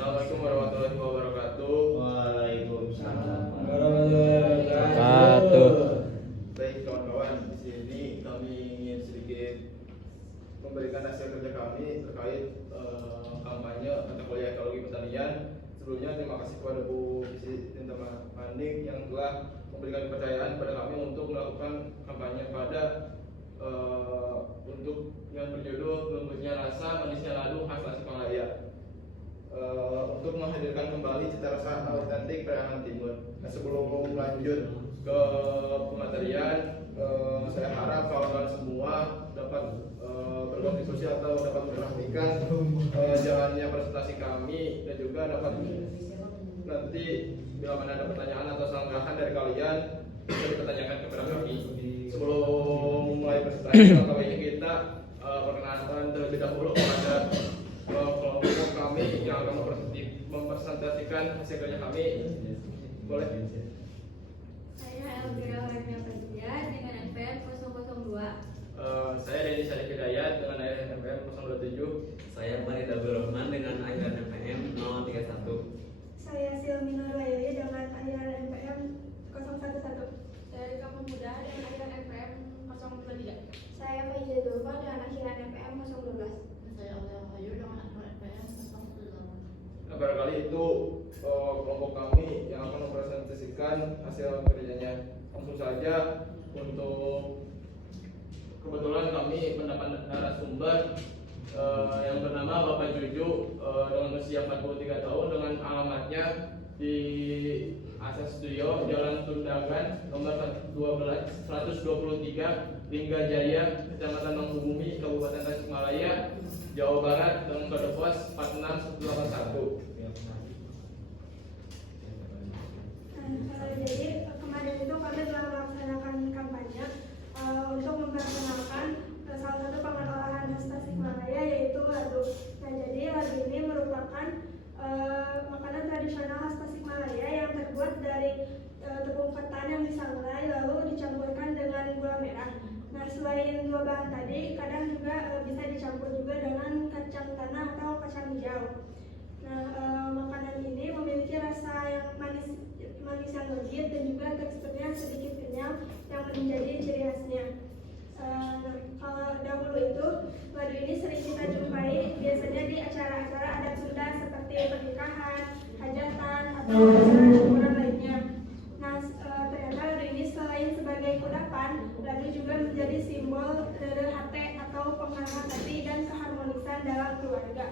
Assalamualaikum warahmatullahi wabarakatuh. Waalaikumsalam warahmatullahi wabarakatuh. Baik kawan-kawan, di sini kami ingin sedikit memberikan hasil kerja kami terkait kampanye mata kuliah ekologi pertanian. Sebelumnya terima kasih kepada Bu Siti Tinta Manik yang telah memberikan kepercayaan kepada kami untuk melakukan kampanye pada untuk yang berjudul Lembutnya Rasa Manisnya Ladu Khas Tasikmalaya, untuk menghadirkan kembali cita rasa autentik Priangan Timur. Nah, sebelum lanjut ke pematerian, saya harap kawan-kawan semua dapat berkontribusi atau dapat memperhatikan jalannya presentasi kami, dan juga dapat nanti bila mana ada pertanyaan atau sanggahan dari kalian bisa dipertanyakan kepada kami. Sebelum mulai presentasi, kali ini kita perkenalkan terlebih dahulu kepada kelompok kami yang akan mempresentasikan hasil kerja kami. Boleh? Saya Elvira Warnia Fatia dengan NPM 002. Saya Denny Syarif Hidayat dengan NPM 027. Saya Farid Abdul Rahman dengan airan NPM 031. Saya Silmi Nurlayoi dengan airan NPM 011. Saya Rika Pemuda dengan airan NPM 023. Saya Faiza Dulfa dengan akhiran NPM 012. Saya Aulia Hayu dengan NPM 018. Nah, barangkali itu kelompok kami yang akan mempresentasikan hasil kerjanya. Langsung saja, untuk kebetulan kami mendapat narasumber yang bernama Bapak Juju dengan usia 43 tahun dengan alamatnya di Asa Studio, Jalan Tundangan, nomor 123, Lingga Jaya, Kecamatan Manggubumi, Kabupaten Tasikmalaya, Jawa Barat, dengan kode pos 46181. Jadi kemarin itu kami telah melaksanakan kampanye untuk memperkenalkan salah satu pangan olahan khas Tasikmalaya, yaitu ladu. Nah, jadi ladu ini merupakan makanan tradisional khas Tasikmalaya yang terbuat dari tepung ketan yang disangrai lalu dicampurkan dengan gula merah. Nah, selain dua bahan tadi, kadang juga bisa dicampur juga dengan kacang tanah atau kacang hijau. Nah, makanan ini memiliki rasa yang manis yang legit dan juga teksturnya sedikit kenyal yang menjadi ciri khasnya. Kalau dahulu itu ladu ini sering kita jumpai biasanya di acara-acara adat Sunda seperti pernikahan, hajatan, atau acara syukuran lainnya. Nah, ternyata ladu ini selain sebagai kudapan, ladu juga menjadi simbol hate atau penghangat hati dan keharmonisan dalam keluarga.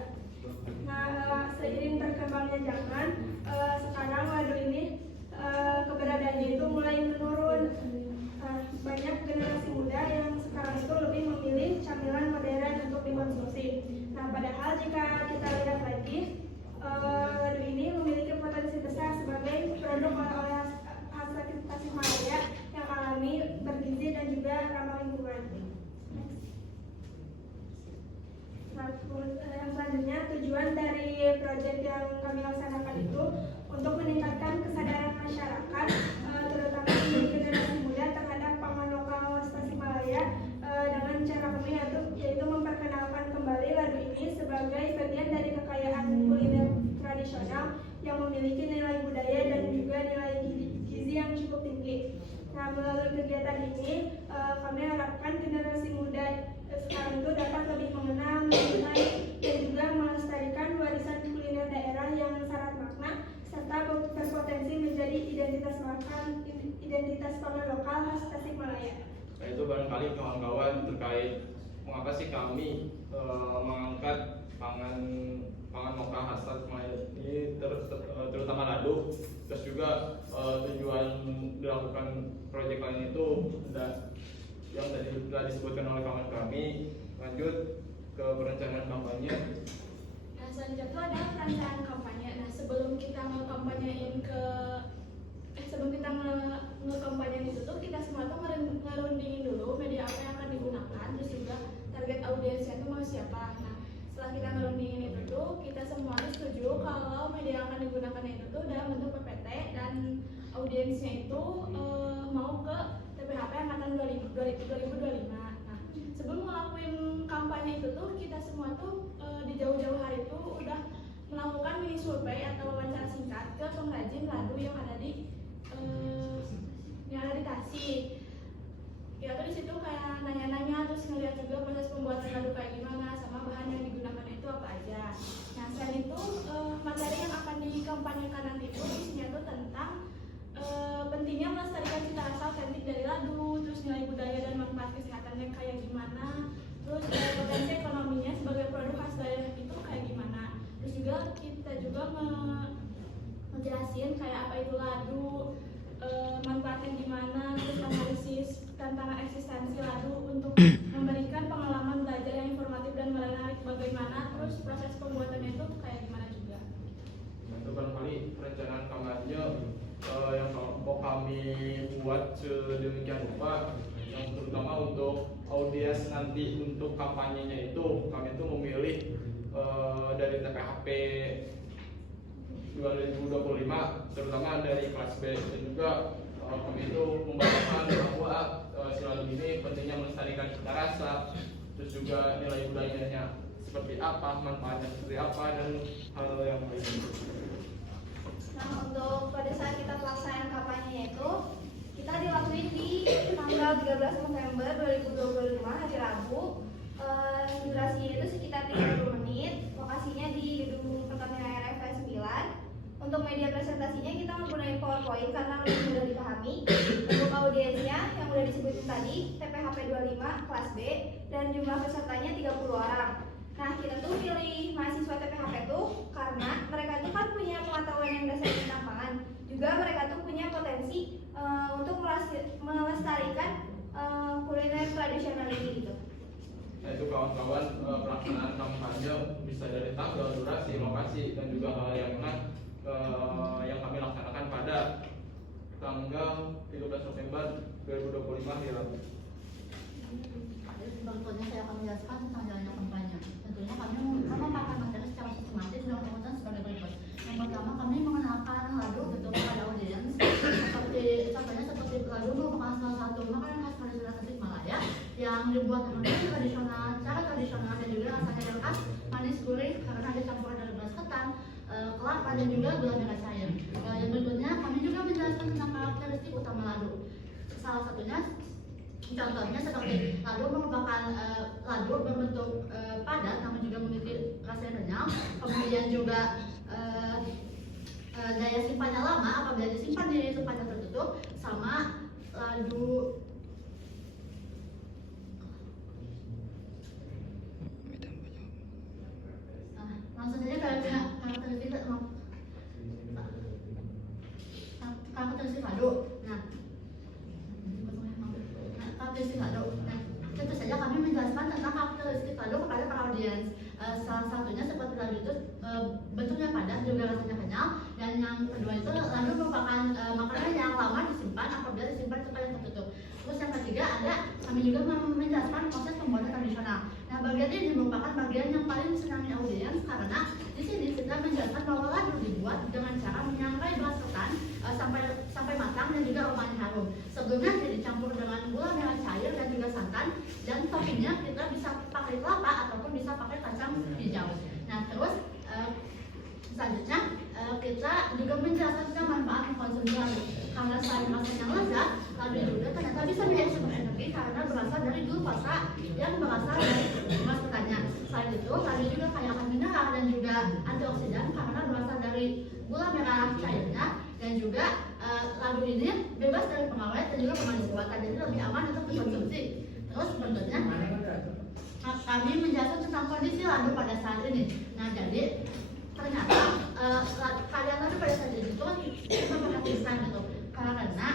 Nah, seiring berkembangnya zaman, sekarang ladu ini keberadaannya itu mulai menurun. Banyak generasi muda yang sekarang itu lebih memilih camilan modern untuk dikonsumsi. Nah, padahal jika kita lihat lagi, ladu ini memiliki potensi besar sebagai produk oleh-oleh khas Tasikmalaya yang alami, bergizi, dan juga ramah lingkungan. Nah, yang selanjutnya, tujuan dari proyek yang kami laksanakan itu untuk meningkatkan kesadaran masyarakat, terutama di generasi muda terhadap pangan lokal Tasikmalaya, dengan cara kami yaitu memperkenalkan kembali ladu ini sebagai bagian dari kekayaan kuliner tradisional yang memiliki nilai budaya dan juga nilai gizi yang cukup tinggi. Nah, melalui kegiatan ini, kami harapkan generasi muda sekarang itu dapat lebih mengenal, mencintai, dan juga melestarikan warisan kuliner daerah yang syarat makna serta berpotensi menjadi identitas pangan lokal khas Tasikmalaya. Nah, itu barangkali kawan-kawan terkait mengapa sih kami mengangkat pangan lokal khas Tasikmalaya ini, terutama ladu. Terus juga tujuan dilakukan proyek lain itu yang tadi sudah disebutkan oleh kawan kami. Lanjut ke perencanaan kampanye. Nah, selanjutnya itu adalah perencanaan kampanye. Nah, sebelum kita ngekampanyein itu tuh kita semua tuh ngerundingin dulu media apa yang akan digunakan, terus juga target audiensnya itu mau siapa. Nah, setelah kita ngerundingin itu tuh kita semua setuju kalau media yang akan digunakan itu tuh dalam bentuk PPT dan audiensnya itu mau ke TPHP angkatan 2025. Nah, sebelum ngelakuin kampanye itu tuh kita semua tuh di jauh-jauh hari itu udah melakukan mini survei tanyakan nanti itu isinya tuh tentang pentingnya melestarikan cita rasa otentik dari ladu, terus nilai budaya dan manfaat kesehatannya kayak gimana, terus potensi ekonominya sebagai produk khas daerah itu kayak gimana. Terus juga kita juga ngejelasin kayak apa itu ladu, manfaatnya gimana, terus analisis tantangan eksistensi ladu untuk memberikan pengalaman belajar yang informatif dan menarik bagaimana, terus proses pembuatannya itu kayak gimana juga. Itu barangkali perencanaan kampanye yang mau kami buat sedemikian rupa, yang terutama untuk audiens nanti untuk kampanyenya itu kami itu memilih dari TPHP 2025 terutama dari kelas B, dan juga kami itu membawakan bahwa siladu ini pentingnya melestarikan cita rasa, terus juga nilai budayanya seperti apa, manfaatnya seperti apa, dan hal yang lain. Nah, untuk pada saat kita pelaksanaan kampanye itu kita dilakuin di tanggal 13 November 2025 hari Rabu. Durasinya itu sekitar 30 menit. Lokasinya di Gedung Pertamina RFI 9. Untuk media presentasinya kita menggunakan PowerPoint karena lebih mudah dipahami. Untuk audiensnya yang sudah disebutin tadi, TPHP 25 kelas B, dan jumlah pesertanya 30 orang. Nah, kita tuh pilih mahasiswa TPHP tuh karena mereka tuh kan punya pengetahuan yang dasar tentang pangan. Juga mereka tuh punya potensi untuk melestarikan kuliner tradisional ini gitu. Nah itu kawan-kawan, pelaksanaan kampanye bisa dari tanggal, durasi, lokasi, dan juga hal yang lain yang kami laksanakan pada tanggal 13 November 2025 di Rabu. Berikutnya saya akan menjelaskan tentang jalannya kampanye. Tentunya kami memaparkan materi secara sistematis dan urutan sebagai berikut. Yang pertama, kami mengenalkan ladu bentuk kepada audiens. Contohnya seperti ladu merupakan salah satu makanan khas tradisional Tasikmalaya yang dibuat dengan cara tradisional dan juga rasanya yang khas, manis gurih karena dicampur dari beras ketan, kelapa dan juga gula merah cair. Yang berikutnya, kami juga menjelaskan tentang karakteristik utama ladu. Salah satunya contohnya seperti ladu merupakan ladu berbentuk padat namun juga memiliki rasa yang kenyal, kemudian juga daya simpannya lama apabila disimpan di tempat yang tertutup, sama ladu langsung saja karakteristik ladu. Karakteristik ladu. Nah, tentu saja kami menjelaskan tentang karakteristik ladu kepada para audiens. Salah satunya seperti ladu itu bentuknya padat, juga rasanya kenyal, dan yang kedua itu ladu merupakan makanan yang lama disimpan apabila disimpan di tempat yang tertutup. Terus yang ketiga kami juga menjelaskan proses pembuatan tradisional. Nah, bagian ini merupakan bagian yang paling disenangi audiens karena di sini kita menjelaskan bahwa ladu dibuat dengan cara menyangrai beras ketan sampai matang dan juga aromanya harum. Sebelumnya dicampur dengan gula merah cair dan juga santan, dan toppingnya kita bisa pakai kelapa ataupun bisa pakai kacang hijau. Nah, terus selanjutnya kita juga menjelaskan tentang manfaat mengkonsumsi ladu. Karena selain rasanya lezat, ladu juga ternyata bisa menjadi sumber energi karena berasal dari glukosa yang berasal dari beras ketannya. Selain itu, ladu juga kaya akan mineral dan juga antioksidan karena berasal dari gula merah cairnya, dan juga ladu ini bebas dari pengawet dan juga pemanis buatan, jadi lebih aman untuk dikonsumsi. Terus berikutnya kami menjelaskan tentang kondisi ladu pada saat ini. Nah, jadi ternyata keadaan ladu pada saat ini itu memperhatikan gitu, karena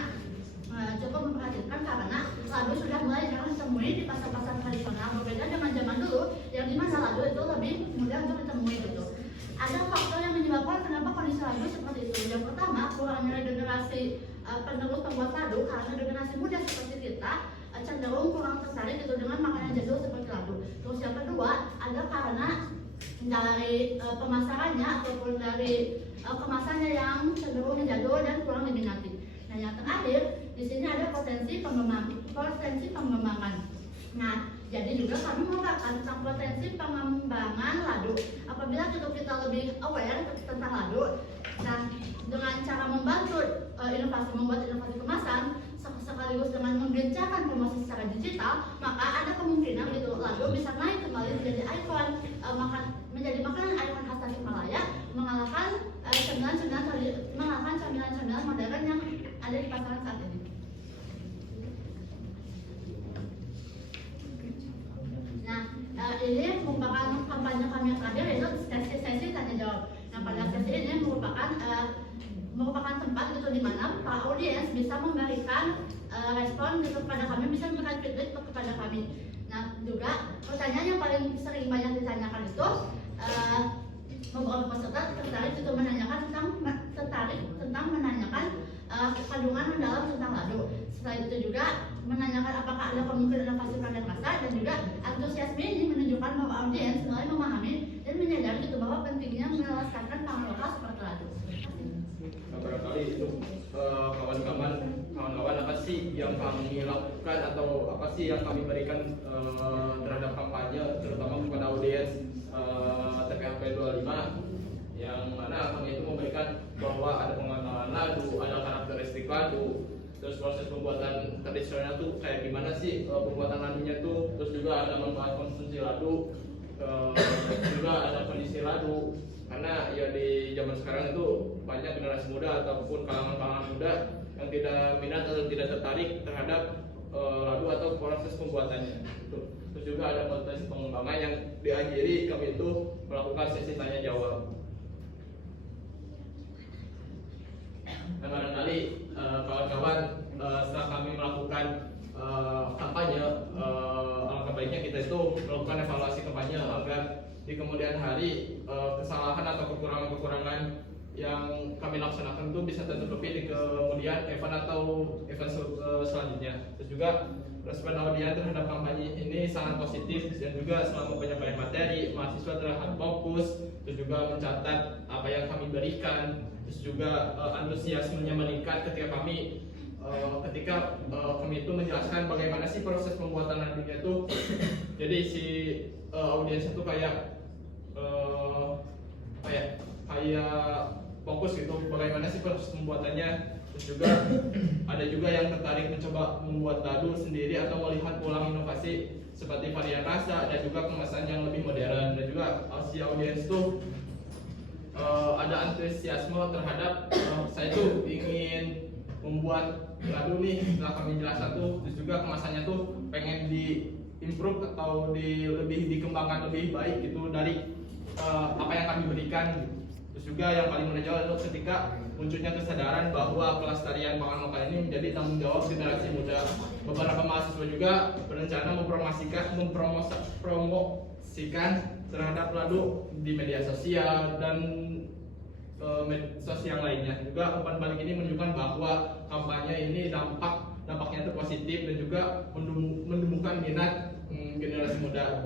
cukup memperhatikan karena ladu sudah mulai jarang ditemui di pasar-pasar tradisional, berbeda dengan zaman dulu yang dimana ladu itu lebih mudah untuk ditemui gitu. Ada faktor yang menyebabkan kenapa kondisi ladu seperti itu. Yang pertama, kurangnya regenerasi penerus pembuat ladu, karena generasi muda seperti kita cenderung kurang tertarik gitu dengan makanan jadul seperti ladu. Terus yang kedua, ada karena dari pemasarannya ataupun dari kemasannya yang cenderung jadul dan kurang diminati. Nah, yang terakhir di sini ada potensi pengembangan. Nah, jadi juga kami mengatakan tentang potensi pengembangan ladu. Apabila kita lebih aware tentang ladu, nah dengan cara membantu membuat inovasi kemasan sekaligus dengan menggencarkan promosi secara digital, maka ada kemungkinan gitu ladu bisa naik kembali menjadi ikon menjadi makanan ikon khas Tasikmalaya, mengalahkan cemilan-cemilan merupakan tempat gitu di mana para audiens bisa memberikan respon gitu kepada kami, bisa memberikan feedback kepada kami. Nah juga pertanyaan yang paling sering banyak ditanyakan itu beberapa peserta tertarik itu menanyakan tentang menanyakan kandungan mendalam tentang ladu. Selain itu juga menanyakan apakah ada kemungkinan inovasi varian rasa, dan juga antusiasme ini menunjukkan bahwa audiens mulai memahami dan menyadari gitu bahwa pentingnya melestarikan pangan lokal seperti ladu. Nah, barangkali itu kawan-kawan apa sih yang kami lakukan atau apa sih yang kami berikan terhadap kampanye, terutama kepada audiens TPHP 25, yang mana kami itu memberikan bahwa ada pengenalan ladu, ada karakteristik ladu, terus proses pembuatan tradisional tuh kayak gimana sih pembuatan ladunya tuh, terus juga ada membahas konsumsi ladu, juga ada kondisi ladu, karena ya di zaman sekarang itu banyak generasi muda ataupun kalangan-kalangan muda yang tidak minat atau tidak tertarik terhadap ladu atau proses pembuatannya. Terus juga ada potensi pengembangan yang diakhiri kami itu melakukan sesi tanya jawab. Nah, barangkali kawan-kawan setelah kami melakukan kampanye, alangkah baiknya kita itu melakukan evaluasi kampanye agar di kemudian hari kesalahan atau kekurangan-kekurangan yang kami laksanakan itu bisa tertutupi di kemudian event atau event selanjutnya. Terus juga respon audiens terhadap kampanye ini sangat positif, dan juga selama penyampaian materi mahasiswa terlihat fokus, terus juga mencatat apa yang kami berikan, terus juga antusiasmenya meningkat ketika kami itu menjelaskan bagaimana sih proses pembuatan ladunya itu. Jadi si audiens itu kayak fokus gitu bagaimana sih proses pembuatannya. Terus juga ada juga yang tertarik mencoba membuat ladu sendiri atau melihat ulang inovasi seperti varian rasa dan juga kemasan yang lebih modern. Dan juga si audiens itu ada antusiasme terhadap saya tuh ingin membuat ladu nih setelah kami jelaskan tuh, terus juga kemasannya tuh pengen di improve atau lebih dikembangkan lebih baik gitu dari apa yang kami berikan. Terus juga yang paling menonjol itu ketika munculnya kesadaran bahwa pelestarian pangan lokal ini menjadi tanggung jawab generasi muda. Beberapa mahasiswa juga berencana mempromosikan terhadap ladu di media sosial dan sosial lainnya. Juga umpan balik ini menunjukkan bahwa kampanye ini dampaknya itu positif dan juga menumbuhkan minat generasi muda.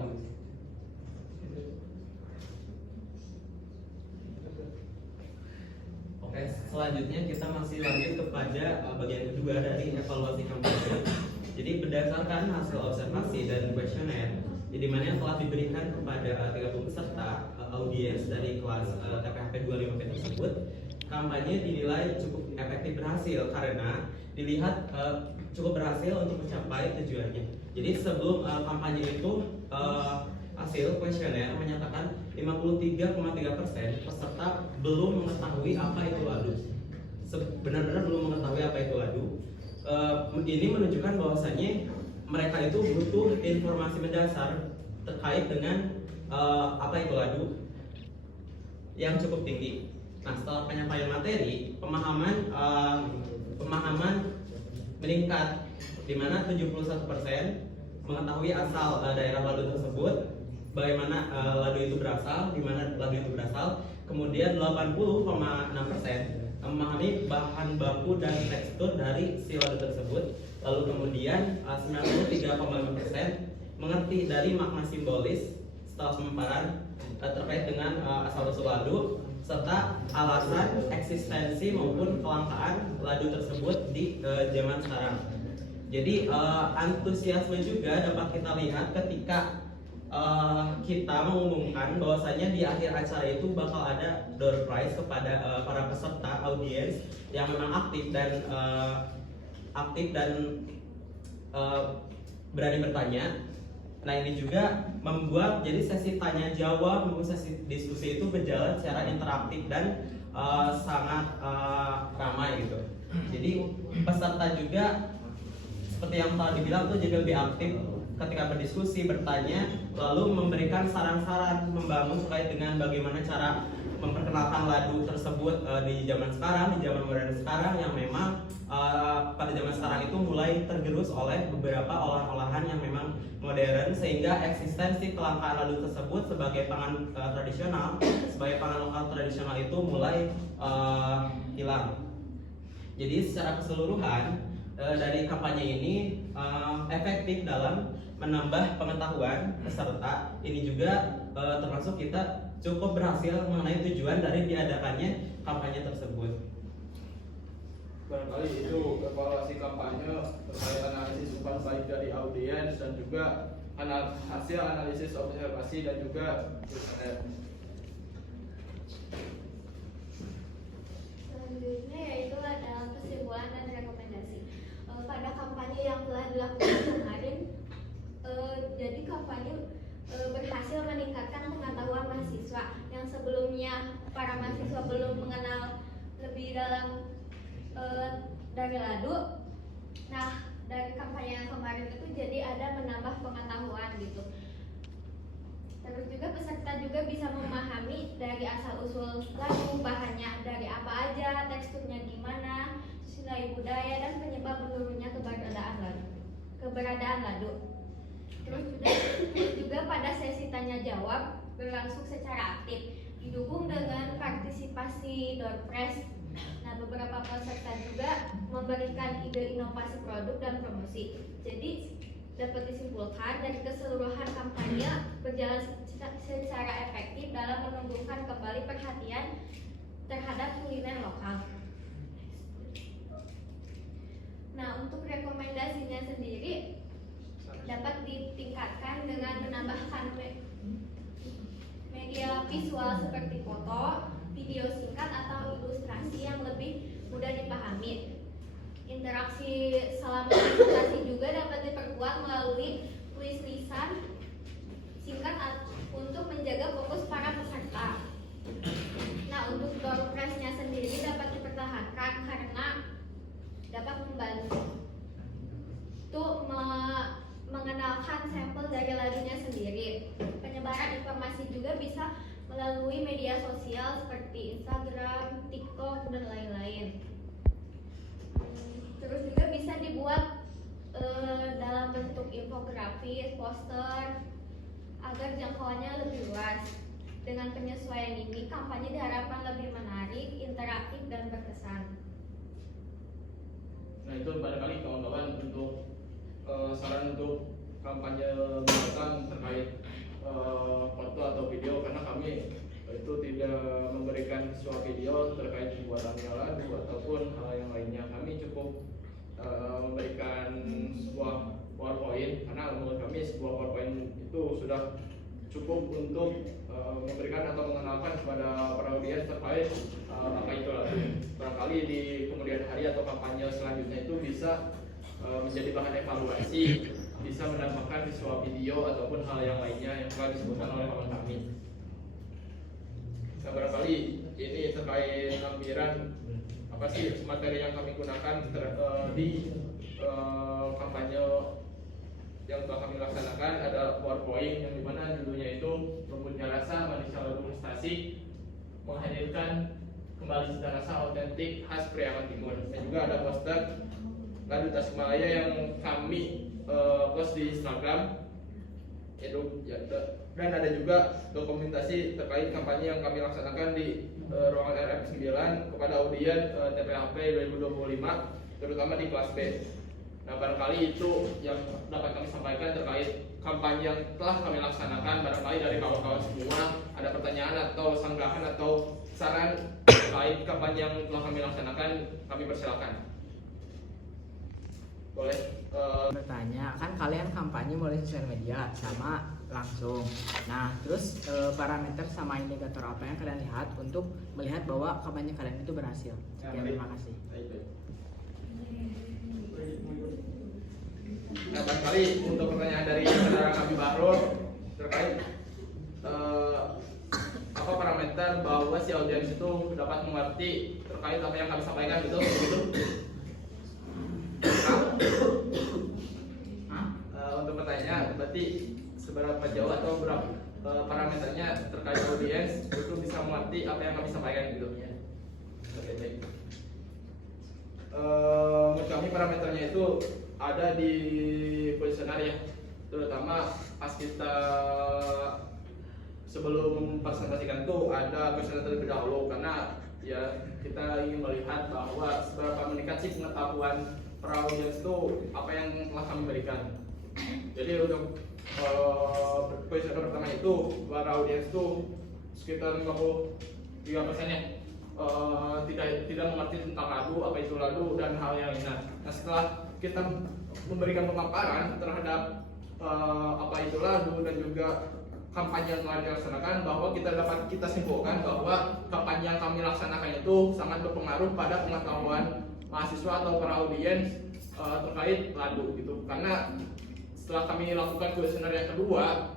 Oke, selanjutnya kita masih lanjut kepada bagian kedua dari evaluasi kampanye. Jadi berdasarkan hasil observasi dan kuesioner, di mana yang telah diberikan kepada 30 peserta audiens dari kelas TPHP 25P tersebut, kampanye dinilai cukup efektif berhasil karena dilihat cukup berhasil untuk mencapai tujuannya. Jadi sebelum kampanye itu hasil kuesioner menyatakan 53,3% peserta belum mengetahui apa itu ladu. Benar-benar belum mengetahui apa itu ladu. Ini menunjukkan bahwasannya mereka itu butuh informasi mendasar terkait dengan apa itu ladu yang cukup tinggi. Nah, setelah penyampaian materi, pemahaman meningkat, di mana 71% mengetahui asal daerah ladu tersebut, bagaimana ladu itu berasal, di mana ladu itu berasal. Kemudian 80,6% memahami bahan baku dan tekstur dari si ladu tersebut. Lalu kemudian 93,5% mengerti dari makna simbolis setelah pemaparan terkait dengan asal-usul ladu serta alasan eksistensi maupun kelangkaan ladu tersebut di zaman sekarang. Jadi antusiasme juga dapat kita lihat ketika kita mengumumkan bahwasanya di akhir acara itu bakal ada door prize kepada para peserta audiens yang memang aktif dan berani bertanya. Nah, ini juga membuat jadi sesi tanya jawab maupun sesi diskusi itu berjalan secara interaktif dan sangat ramai gitu. Jadi peserta juga seperti yang tadi dibilang tuh jadi lebih aktif ketika berdiskusi, bertanya, lalu memberikan saran-saran membangun terkait dengan bagaimana cara memperkenalkan ladu tersebut di zaman sekarang, di zaman modern sekarang yang memang pada zaman sekarang itu mulai tergerus oleh beberapa olahan-olahan yang memang modern, sehingga eksistensi kelangkaan ladu tersebut sebagai pangan tradisional, sebagai pangan lokal tradisional itu mulai hilang. Jadi secara keseluruhan dari kampanye ini efektif dalam menambah pengetahuan peserta. Ini juga termasuk kita cukup berhasil mengenai tujuan dari diadakannya kampanye tersebut. Barangkali itu evaluasi kampanye terkait analisis umpan baik dari audiens dan juga hasil analisis observasi dan juga kuesioner. Selanjutnya yaitu adalah kesimpulan dan rekomendasi. Pada kampanye yang telah dilakukan kemarin, jadi kampanye berhasil meningkatkan pengetahuan mahasiswa yang sebelumnya para mahasiswa belum mengenal lebih dalam dari ladu. Nah, dari kampanye yang kemarin itu jadi ada menambah pengetahuan gitu. Terus juga peserta juga bisa memahami dari asal usul ladu, bahannya dari apa aja, teksturnya gimana, nilai budaya dan penyebab menurunnya keberadaan ladu. Terus juga pada sesi tanya jawab berlangsung secara aktif, didukung dengan partisipasi door prize. Nah, beberapa peserta juga memberikan ide inovasi produk dan promosi. Jadi dapat disimpulkan dari keseluruhan kampanye berjalan secara efektif dalam menumbuhkan kembali perhatian terhadap kuliner lokal. Nah, untuk rekomendasinya sendiri dapat ditingkatkan dengan menambahkan media visual seperti foto, video singkat atau ilustrasi yang lebih mudah dipahami. Interaksi selama presentasi juga dapat diperkuat melalui kuis lisan singkat untuk menjaga fokus para peserta. Nah, untuk door prize-nya sendiri dapat dipertahankan karena dapat membantu mengenalkan sampel dari ladunya sendiri. Penyebaran informasi juga bisa melalui media sosial seperti Instagram, TikTok, dan lain-lain. Terus juga bisa dibuat dalam bentuk infografis, poster, agar jangkauannya lebih luas. Dengan penyesuaian ini, kampanye diharapkan lebih menarik, interaktif, dan berkesan. Nah, itu barangkali kawan-kawan untuk saran untuk kampanye mendatang terkait foto atau video, karena kami itu tidak memberikan visual video terkait pembuatan ladu ataupun hal yang lainnya. Kami cukup memberikan sebuah PowerPoint, karena menurut kami sebuah PowerPoint itu sudah cukup untuk memberikan atau mengenalkan kepada para audiens terkait apa itu ladu. Barangkali di kemudian hari atau kampanye selanjutnya itu bisa menjadi bahan evaluasi, bisa menambahkan visual video ataupun hal yang lainnya yang telah disebutkan oleh kawan kami. Nah, barangkali ini terkait lampiran apa sih materi yang kami gunakan di kampanye yang telah kami laksanakan. Ada PowerPoint yang dimana judulnya itu Lembutnya Rasa Manisnya Ladu Prestasi, menghadirkan kembali cita rasa otentik khas Priangan Timur. Dan juga ada poster Ladu Tasikmalaya yang kami post di Instagram. Dan ada juga dokumentasi terkait kampanye yang kami laksanakan di ruangan RM9 kepada audien TPHP 2025, terutama di kelas B. Nah, barangkali itu yang dapat kami sampaikan terkait kampanye yang telah kami laksanakan. Barangkali dari kawan-kawan semua ada pertanyaan atau sanggahan atau saran terkait kampanye yang telah kami laksanakan, kami persilakan. Boleh bertanya, kan kalian kampanye melalui sosial media sama langsung. Nah, terus parameter sama indikator apa yang kalian lihat untuk melihat bahwa kampanye kalian itu berhasil? Ya, terima kasih. Nah, barangkali untuk pertanyaan dari saudara kami Bahrul terkait apa parameter bahwa si audiens itu dapat mengerti terkait apa yang kami sampaikan, betul? Untuk pertanyaan seberapa jauh atau berapa parameternya terkait audiens itu bisa mengerti apa yang kami sampaikan gitu. Oke, baik. Menurut kami parameternya itu ada di kuesioner ya, terutama pas kita sebelum presentasikan tuh ada kuesioner terlebih dahulu, karena ya kita ingin melihat bahwa seberapa meningkat sih pengetahuan para audiens itu apa yang telah kami berikan. Jadi untuk kuesioner pertama itu para audiens itu sekitar 53% ya tidak mengerti tentang ladu, apa itu ladu dan hal yang lainnya. Nah, setelah kita memberikan pemaparan terhadap apa itu ladu dan juga kampanye yang telah dilaksanakan, bahwa kita simpulkan bahwa kampanye yang kami laksanakan itu sangat berpengaruh pada pengetahuan mahasiswa atau para audiens terkait ladu gitu. Karena setelah kami lakukan kuesioner yang kedua,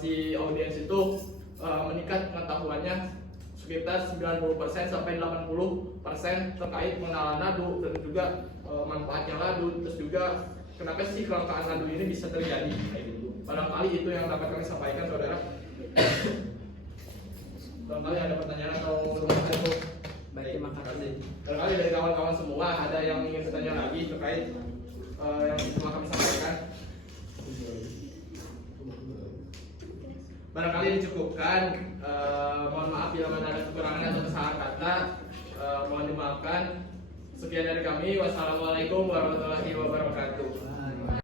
si audiens itu meningkat pengetahuannya sekitar 90% sampai 80% terkait pengenalan ladu dan juga manfaatnya ladu, terus juga kenapa sih kelangkaan ladu ini bisa terjadi kayak gitu. Barangkali itu yang dapat kami sampaikan, saudara. Barangkali ada pertanyaan atau Baik, terima kasih. barangkali dari kawan-kawan semua ada yang ingin bertanya lagi terkait yang telah kami sampaikan. Barangkali dicukupkan. Mohon maaf bila mana ada kekurangan atau kesalahan kata, mohon dimaafkan. Sekian dari kami. Wassalamualaikum warahmatullahi wabarakatuh.